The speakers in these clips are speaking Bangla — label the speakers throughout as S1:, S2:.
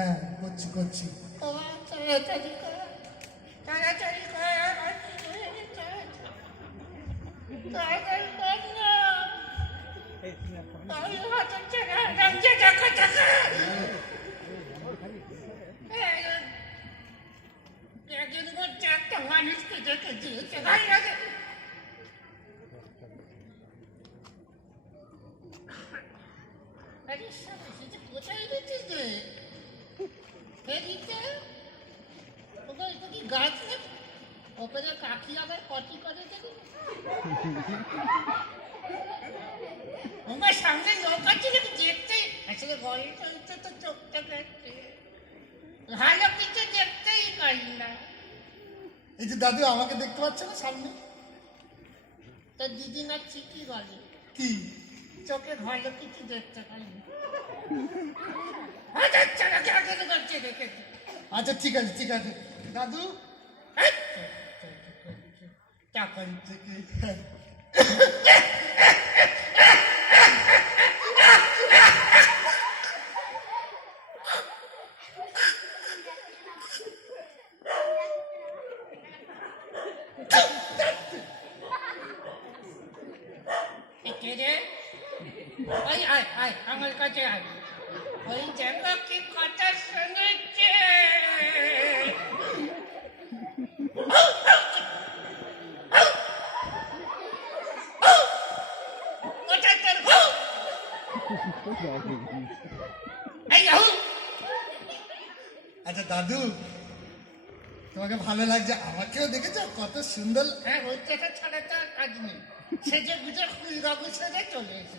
S1: হ্যাঁ করছি করছি
S2: বাবা তাড়াতাড়ি কর তাড়াতাড়ি কর তাড়াতাড়ি কর না আমি হাতের ছেড়ে রাজ্যে টাকা টাকা একদিন করছে একটা মানুষকে দেখে দিয়েছে ভাই লাগে আরে সাথে সাথে কোথায় গেছিস রে ফেরিতে? ওকে এটা কি গাছ? ওপরে কাকি আবার কটি করে আমার সামনে লোক আছে দেখতেই আসলে ঘরে চলতে তো চোখটা কাটছে ভালো কিছু দেখতেই পারি না।
S1: এই যে দাদু আমাকে দেখতে পাচ্ছে না সামনে?
S2: তো দিদি না ঠিকই বলে।
S1: কি?
S2: চোখে ভালো কিছু দেখতে পাই না।
S1: আচ্ছা ঠিক আছে ঠিক আছে। দাদু?
S2: টাকা
S1: থেকে
S2: কে? রে? আয় আয় আমার কাছে আয়। ওই জায়গা কি কথা শুনেছে।
S1: আচ্ছা দাদু তোমাকে ভালো লাগছে? আমাকেও দেখেছ? কত সুন্দর
S2: হ্যাঁ ওইটা ছাড়া তো কাজ নেই। সেজে গুজে ফুল বাবু সেজে চলে এসে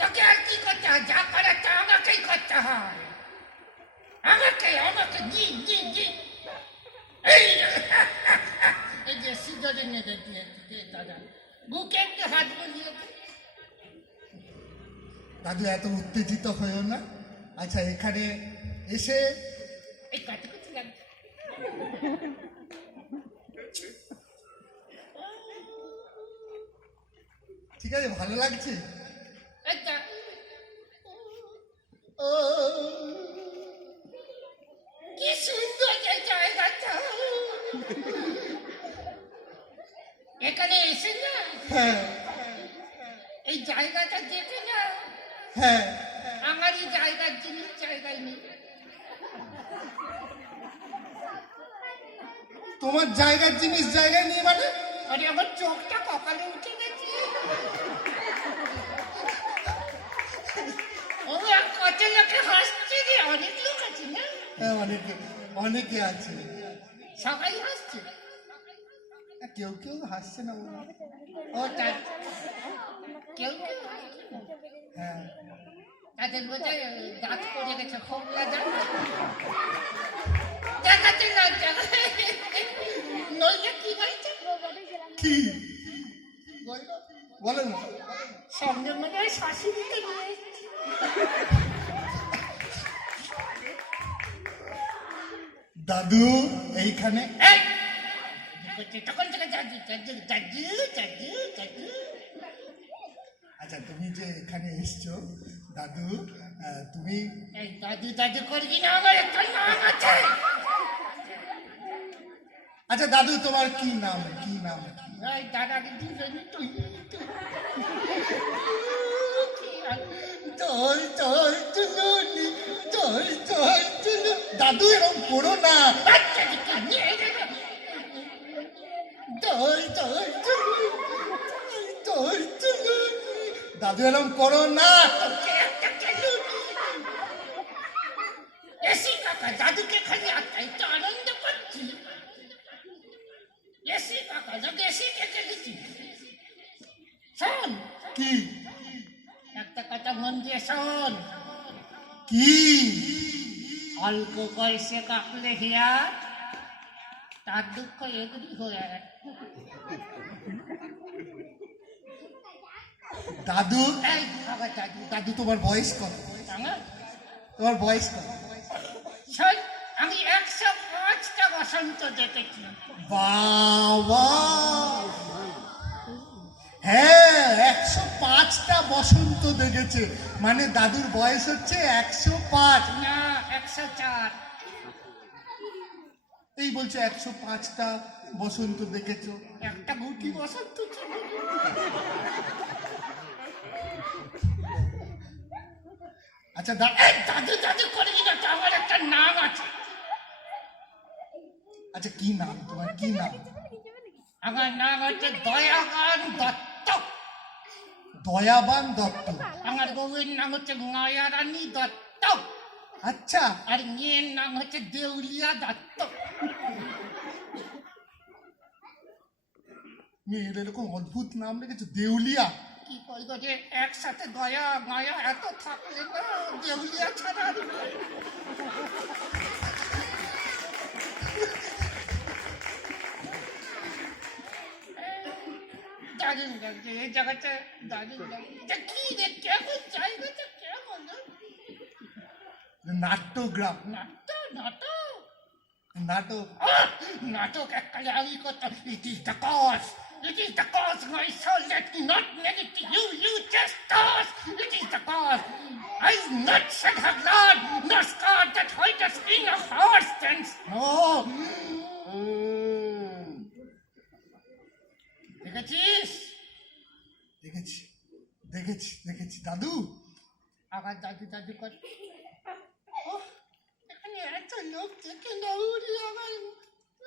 S2: তোকে আর কি করতে হয়? যা করার তা আমাকেই করতে হয়। আমাকে আমাকে জি জি জি। এই এই যে সিজরে নেড়ে দিয়েছে যে দাদা? বুকে একটু হাত বলিয়ে।
S1: দাদু এত উত্তেজিত হয়েও না? আচ্ছা এখানে এসে
S2: এই কুচি লাগছে
S1: ঠিক আছে ভালো লাগছে?
S2: কি সুন্দর এই জায়গাটা এখানে এসে না
S1: হ্যাঁ
S2: এই জায়গাটা দেখে না
S1: হ্যাঁ
S2: আমার এই জায়গার জিনিস জায়গায় নেই
S1: তোমার জায়গার জিনিস জায়গায় নিয়ে মানে?
S2: আরে আমার চোখটা কপালে উঠে গেছে। কত লোকে হাসছে রে অনেক লোক আছে না?
S1: হ্যাঁ অনেকে অনেকে আছে।
S2: সবাই হাসছে?
S1: কেউ কেউ হাসছে না বলো।
S2: ও তাই। কেউ কেউ
S1: হ্যাঁ।
S2: তাদের বোধহয় দাঁত পড়ে গেছে খোকলা দাঁত দেখাতে না নইলে কি হয়েছে
S1: কি? বলো না
S2: সামনে মনে হয় শাশুড়িকে নিয়ে
S1: দাদু এইখানে?
S2: তখন থেকে
S1: আচ্ছা তুমি যে এখানে এসছো দাদু তুমি
S2: দাদু দাদু করবি না আমার একটা নাম আছে।
S1: আচ্ছা দাদু তোমার কি নাম? কি নাম?
S2: দাদাকে তুই
S1: দাদু এরকম করো না। চল চলুন দাদু এরকম করো না।
S2: এসি কাকা, দাদুকে খালি আত্মাই তো আনন্দ করছি। এসি কাকা তোকে এসি কে গেছি
S1: কি?
S2: মন দিয়ে শোন
S1: কি?
S2: অল্প বয়সে কাকলে হিয়া তার দুঃখ এগুলি হয়ে
S1: দাদু?
S2: এই দাদু
S1: দাদু তোমার বয়স কত? তোমার বয়স কত?
S2: আমি একশো পাঁচটা বসন্ত দেখেছি।
S1: বাবা! হ্যাঁ একশো পাঁচটা বসন্ত দেখেছে। মানে দাদুর বয়স হচ্ছে একশো পাঁচ।
S2: না একশো চার।
S1: এই বলছে একশো পাঁচটা বসন্ত দেখেছ?
S2: একটা গুটি বসন্ত
S1: আচ্ছা
S2: দাদু দাদু করে আমার একটা নাম আছে।
S1: আচ্ছা কি নাম তোমার? কি নাম?
S2: আমার নাম হচ্ছে দয়াগান দত্ত।
S1: দয়াবান দত্ত।
S2: আমার বউয়ের নাম হচ্ছে মায়ারানী দত্ত।
S1: আচ্ছা।
S2: আর মেয়ের নাম হচ্ছে দেউলিয়া দত্ত।
S1: মেয়ের এরকম অদ্ভুত নাম রেখেছো দেউলিয়া?
S2: কি করব যে একসাথে দয়া মায়া এত থাকলে না দেউলিয়া ছাড়া দারুণ লাগছে এই জায়গাটা দারুণ লাগছে এটা কি রে কেমন জায়গাটা কেমন
S1: নাট্যগ্রাম
S2: নাটক নাটক
S1: নাটক
S2: Ah, নাটক এককালে আমি করতাম it is the cause it is the cause my soul let me not negative you you just cause it is the cause I not shed her blood, nor scarred that white skin of horse tents.
S1: ও
S2: দেখেছিস
S1: দেখেছি দেখেছি দেখেছি। দাদু?
S2: আবার দাদু দাদু কর। এখানে এত লোক দেখে না আমার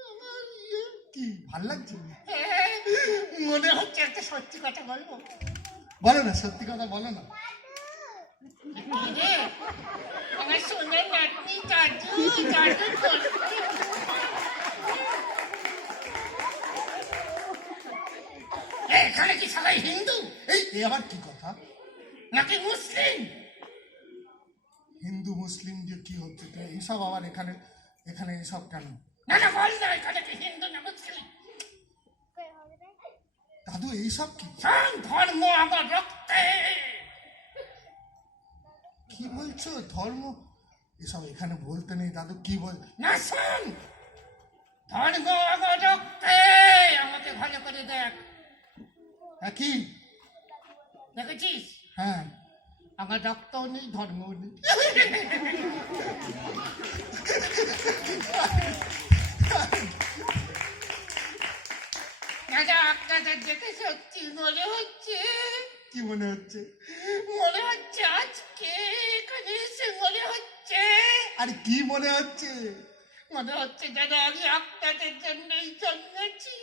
S2: আমার ইয়ে।
S1: কি ভালো লাগছে?
S2: হ্যাঁ, মনে হচ্ছে একটা সত্যি কথা বলব।
S1: বলো না সত্যি কথা বলো না।
S2: আমার সোনার নাতনি দাদু দাদু এখানে কি সবাই হিন্দু?
S1: এই এ আবার কি কথা?
S2: নাকি মুসলিম?
S1: হিন্দু মুসলিম যে কি হচ্ছে এইসব আবার এখানে এখানে এসব কেন?
S2: না না বল না এখানে কি হিন্দু না মুসলিম?
S1: দাদু এইসব কি?
S2: ধর্ম আমার রক্তে।
S1: কি বলছো? ধর্ম? এসব এখানে বলতে নেই দাদু কি বল?
S2: না শোন। ধর্ম আমার রক্তে আমাকে ভালো করে দেখ
S1: হ্যাঁ কি?
S2: দেখেছিস?
S1: হ্যাঁ।
S2: আমার রক্তও নেই ধর্মও নেই। দাদা আপনাদের দেখে সত্যি মনে হচ্ছে।
S1: কি মনে হচ্ছে?
S2: মনে হচ্ছে আজকে এখানে এসে মনে হচ্ছে।
S1: আরে কি মনে হচ্ছে?
S2: মনে হচ্ছে যেন আমি আপনাদের জন্যই জন্মেছি।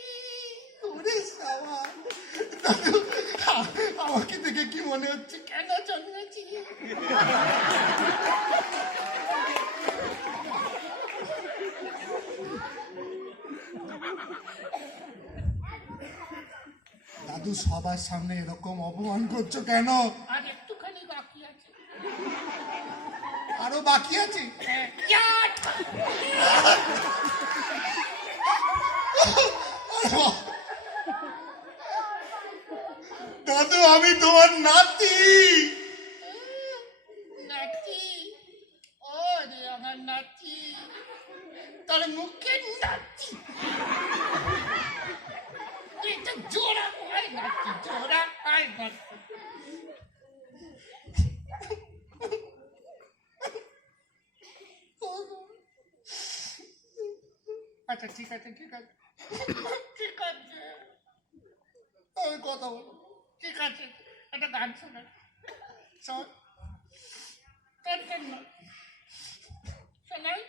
S1: ওরে সাবা দাদু আমাকে দেখে কি মনে হচ্ছে
S2: কেন জন্মেছি
S1: দাদু সবার সামনে এরকম অপমান করছ কেন?
S2: আর একটুখানি বাকি আছে।
S1: আরও বাকি আছে
S2: হ্যাঁ, ইয়াট!
S1: দাদু আমি তোমার নাতি।
S2: নাতি? ও রে আমার নাতি। তোর মুখে নাতি। এটা জোড়া হয় নাতি জোড়া হয় নাতি। আচ্ছা ঠিক আছে। ঠিক আছে। ঠিক আছে।
S1: আমি কথা বলব।
S2: আছে একটা গান শোনা শোন তোর জন্য শোনাই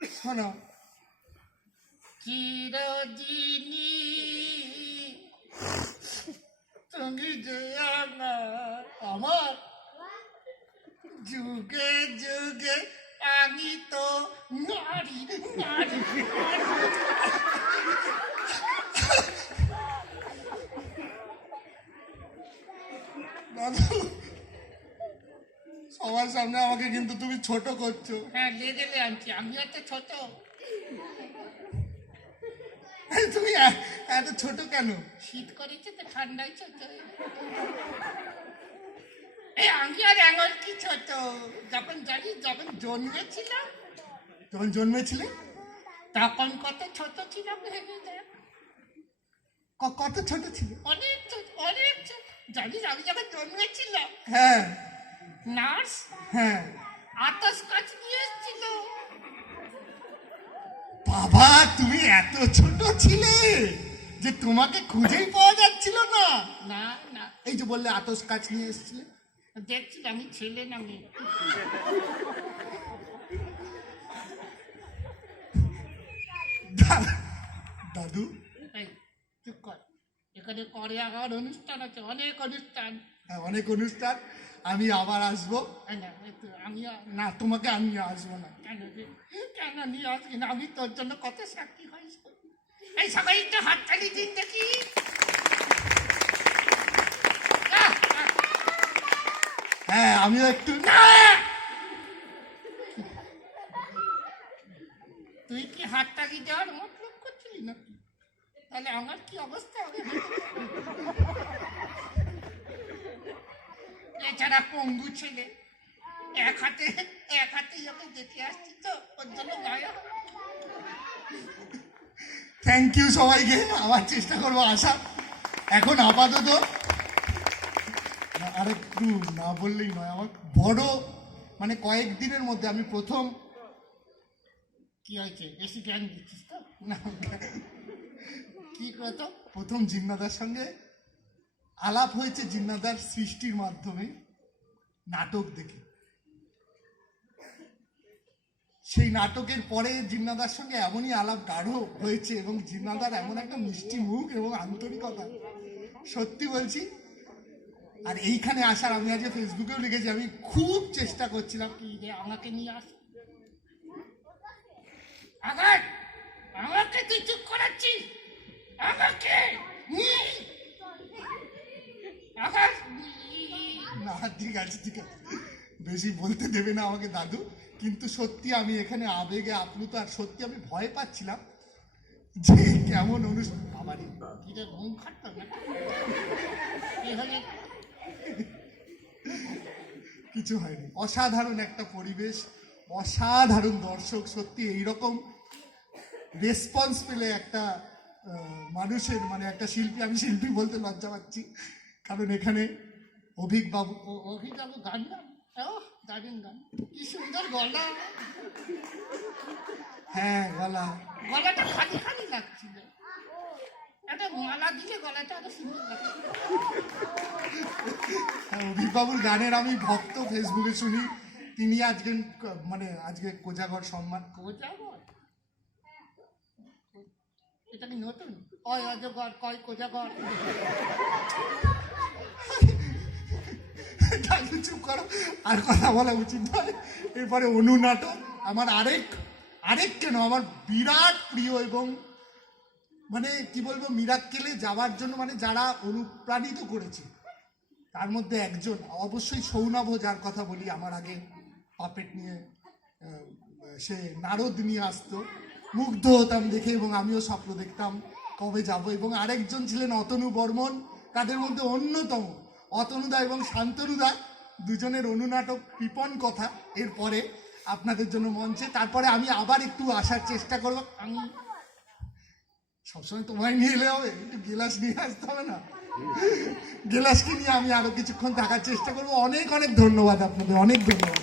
S1: শোনো
S2: চিরদিনী তুমি যে আমার যুগে যুগে আমি তো নারী নারী
S1: সবার সামনে আমাকে কিন্তু তুমি ছোট করছ।
S2: হ্যাঁ লেগেলে আনছি আমি এত ছোট।
S1: তুমি এত ছোট কেন?
S2: শীত করেছে তো ঠান্ডায় ছোট এই আমি আর এমন কি ছোট? যখন জানি যখন জন্মেছিলাম
S1: যখন জন্মেছিলে?
S2: তখন কত ছোট ছিলাম
S1: কত ছোট ছিল?
S2: অনেক জানিস আমি যখন জন্মেছিলাম
S1: হ্যাঁ।
S2: নার্স
S1: হ্যাঁ।
S2: আতাস কাজ নিয়ে এসেছিল।
S1: বাবা তুমি এত ছোট ছিলে যে তোমাকে খুঁজেই পাওয়া যাচ্ছিল না।
S2: না না।
S1: এই যে বললে আতস কাজ নিয়ে এসেছিলে।
S2: দেখছিল আমি ছেলে না মেয়ে।
S1: দাদু
S2: চুপ কর। এখানে করে আগার অনুষ্ঠান আছে অনেক অনুষ্ঠান।
S1: হ্যাঁ, অনেক অনুষ্ঠান। আমি আবার আসব।
S2: না, আমি
S1: না তোমাকে আমি আসব না।
S2: কেন? কেন নিয়ে আসবি না? আমি তোর জন্য কত সাক্ষী হয়েছি এই সবাই একটু হাততালি দিন দেখি।
S1: হ্যাঁ আমিও একটু
S2: না! তুই কি হাততালি দেওয়ার মতলব করছিলি নাকি? তাহলে আমার কি অবস্থা হবে? এছাড়া পঙ্গু ছেলে এক হাতে এক হাতেই ওকে দেখে আসছি তো ওর জন্য গায়ে
S1: থ্যাংক ইউ সবাইকে আবার চেষ্টা করব আসা এখন আপাতত আরেকটু না বললেই নয় আমার বড় মানে কয়েকদিনের মধ্যে আমি প্রথম
S2: কি হয়েছে? বেশি জ্ঞান দিচ্ছিস তো?
S1: না,
S2: কি করতো
S1: প্রথম জিন্নাদার সঙ্গে আলাপ হয়েছে জিন্নাদার সৃষ্টির মাধ্যমে নাটক দেখে। সেই নাটকের পরে জিন্নাদার সঙ্গে এমনই আলাপ গাঢ় হয়েছে এবং জিন্নাদার এমন একটা মিষ্টি মুখ এবং আন্তরিকতা। সত্যি বলছি, আর এইখানে আসার আমি আজকে ফেসবুকেও লিখেছি, আমি খুব চেষ্টা করছিলাম
S2: কি রে আমাকে নিয়ে আস। আমাকে চুপ করাচ্ছিস?
S1: না। ঠিক আছে ঠিক আছে। বেশি বলতে দেবে না আমাকে দাদু। কিন্তু সত্যি আমি এখানে আবেগে আপ্লুত, আর সত্যি আমি ভয় পাচ্ছিলাম যে কেমন অনুষ্ঠান। কিছু হয়নি। অসাধারণ একটা পরিবেশ, অসাধারণ দর্শক, সত্যি এইরকম রেসপন্স পেলে একটা মানুষের মানে একটা শিল্পী আমি শিল্পী বলতে লজ্জা পাচ্ছি। কারণ এখানে অভিক বাবু
S2: ও- অভিনব গান গান? ও দারুণ গান। কি সুন্দর গলা।
S1: হ্যাঁ গলা।
S2: গলাটা খালি খালি লাগছিল। একটা মালা দিলে গলাটা আরও সুন্দর লাগছে।
S1: হ্যাঁ, অভিকবাবুর গানের আমি ভক্ত ফেসবুকে শুনি। তিনি আজকে মানে আজকে কোজাগর সম্মান
S2: কোজাগর? এটা কি নতুন? অয় অজগর কয় কোজাগর
S1: চুপ করো। আর কথা বলা উচিত নয়। এরপরে অনু নাটক। আমার আরেক আরেক কেন? আমার বিরাট প্রিয় এবং মানে কি বলব মিরাক্কেলে যাওয়ার জন্য মানে যারা অনুপ্রাণিত করেছে, তার মধ্যে একজন। অবশ্যই সৌনভ যার কথা বলি, আমার আগে পাপেট নিয়ে সে নারদ নিয়ে আসতো। মুগ্ধ হতাম দেখে এবং আমিও স্বপ্ন দেখতাম কবে যাব। এবং আরেকজন ছিলেন অতনু বর্মন তাদের মধ্যে অন্যতম। অতনুদা এবং শান্তনুদা দুজনের অনুনাটক কৃপন কথা এরপরে আপনাদের জন্য মঞ্চে। তারপরে আমি আবার একটু আসার চেষ্টা করব
S2: আমি
S1: সবসময় তোমায় নিয়ে এলে হবে, একটু গেলাস নিয়ে আসতে হবে না। গেলাসকে নিয়ে আমি আরও কিছুক্ষণ থাকার চেষ্টা করব। অনেক অনেক ধন্যবাদ আপনাদের, অনেক ধন্যবাদ।